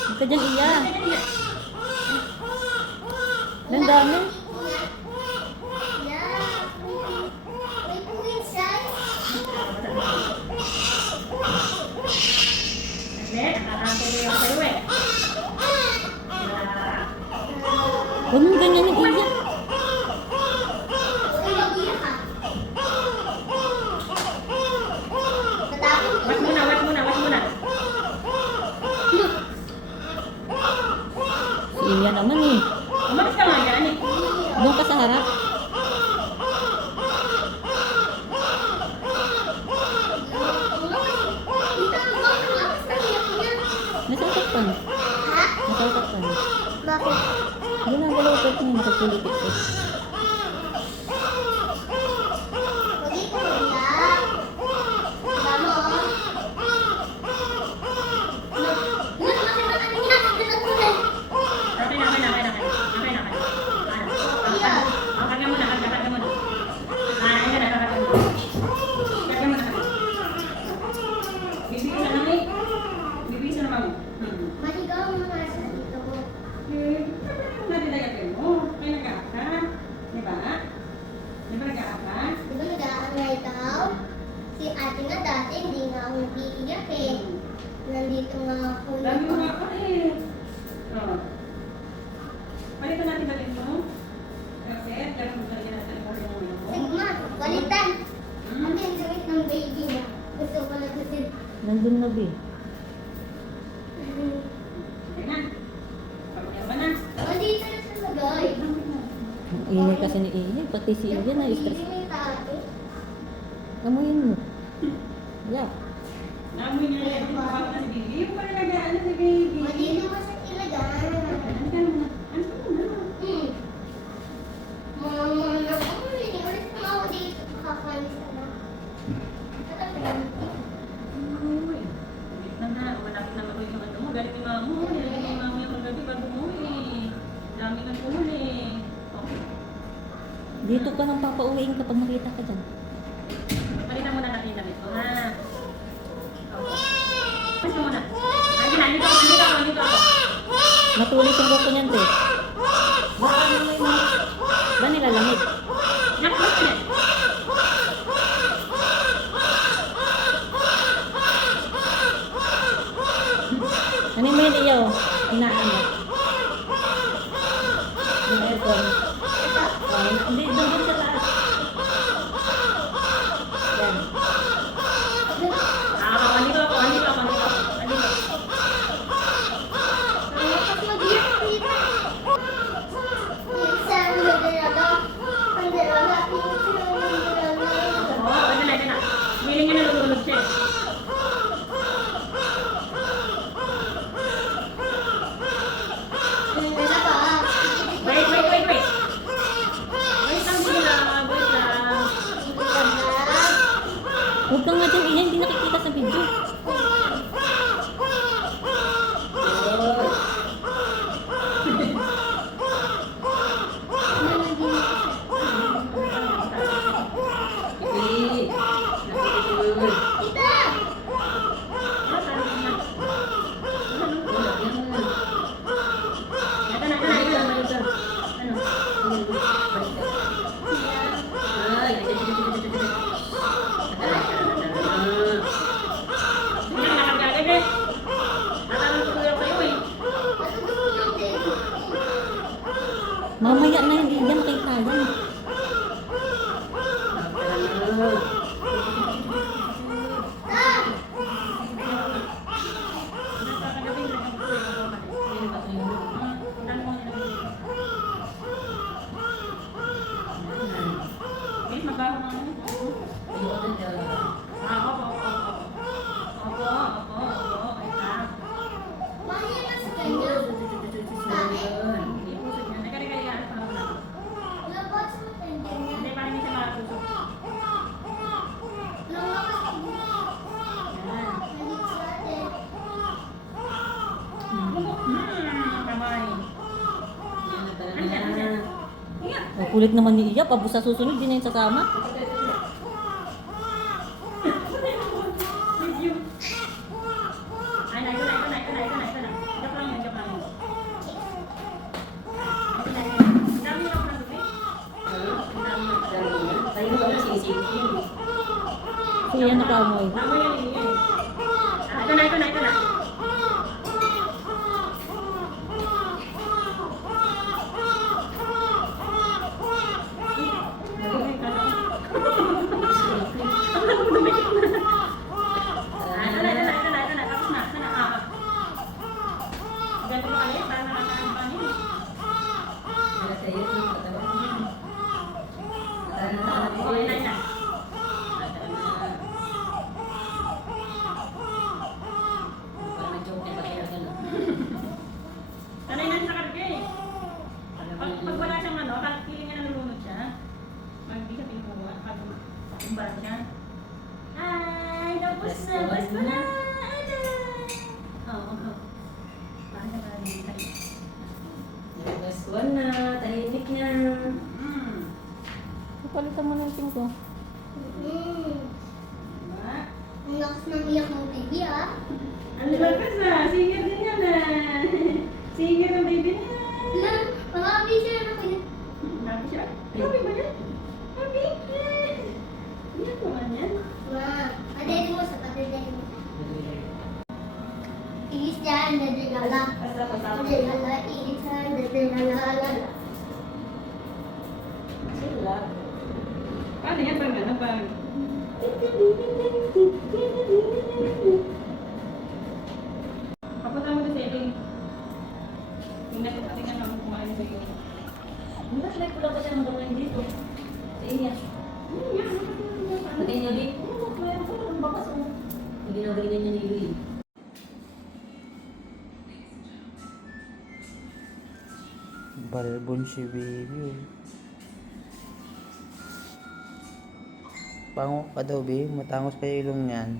Huwag ka dyan iyak. Ang dami. Huwag mo ganyan yung iyak. Si Iya naman eh. Umalis ka nga yan eh. Doon ka sa harap. Nasasaktan. Nasasaktan. Bakit? Ginagalaw ko niya nakapulipit ko. Huwag ito iyak. Tama o. Okay na. Karga mo na. Karga mo na. Ayan na, karga mo. Karga mo na. Bibigyan na lang eh. Bibigyan na naman. Maligaw mo nga sa dito ko. Nadilagay mo. Kaya nag-aaka. Diba? Diba nag-aaka? Di ba nag-aangay daw? Si ate nga dati hindi nga ako nag-iiyak eh. Nandito nga ako. Dami mo nga ako eh. Oh. Palitan natin bagay mo. Perfect. Ganun mo talaga natin ang bagay mo. Sigma, walitan. Ang sakit ng baby na. Gusto ko na kasi. Nandun na be. Okay na. Pagkakaya ba na? Nandito na sa lagay. Ang ingay kasi ni Iya. Pati si Iya na stress. Hindi may tato. Amuyin mo. Yeah. Naamoy niya yan. Baka na si baby. Yung pala nag-aano si baby. Mali naman sa ilagay. Ano ka na? Ano ka na? Mga na ako eh. Ulit na ako dito. Makakalis ka na. Uy. Ulit na na. Malapit na matuloy yung ano mo. Galing ni mamo. Galing ni mamo yung kagabi bago mo eh. Dami ng huli. Okay. Dito ka nang papauwiin kapag makita ka dyan. Palitan mo na natin yung damit mo, ha? Okay. Palitan mo na. Nandito ako. Matulis yung buko niyan, te. Ba nilalamig? Naklas na. Ano mo yun iyo? Hinaan mo. Yung aircon. Hindi, doon sa taas. Yan. Andito ako. Tapos mag-iyak dito. Minsan, nagdalaga. Ang dalaga. Minsan, nagdalaga. Oo, ano na. Hiling nga nalulunod siya. Wala pa. Wait. Wait lang sila. Wait lang. Huwag kang nga dyan, Iya. Hindi nakikita sa video. Tita! Mamaya na hindi yan kay tayan. Mahal na sa kanya. Bakit? Labas mo tanda niya. Lumakas mo. Malit sa atin. O, kulit naman ni Iya. Pabos sa susunod, di na yung sasama. Video Iyan nakamoy. Tama yan, yan. Ito na, ito na, ito na. Pag wala siyang ano, kahit feeling niya nalulunod siya, pag di siya pinukuha, pag umbaran siya, ay, tapos na, basta na, oo, oo. Parang siya parang hindi tayo. Last one na, tahimik na. Palitan mo na yung pin ko. Diba? Ang lakas ng iyak ng baby, ah. Ang lakas ah, singer din yan ah. Singer ang baby niya. Wala, makabi siya na kayo. Happy siya. Happy ba yan? Happy? Yan naman yan. Ma, patayin mo sa patayin mo. Iis dyan, dadalala. Dadalala, iis dyan, dadalala. Sila. Paano yan pag ano pag... Papunta mo sa setting. Tingnan ko tingnan lang kung ano ba yun. Mas like ko lang pa siya ng gamay dito. Sa inyo. Pati niyo di. Meron ko lang bakas o. Hindi na ganyan niya ni Louie. Balbon si baby. Pango ka daw, babe. Matangos pa yung ilong niyan.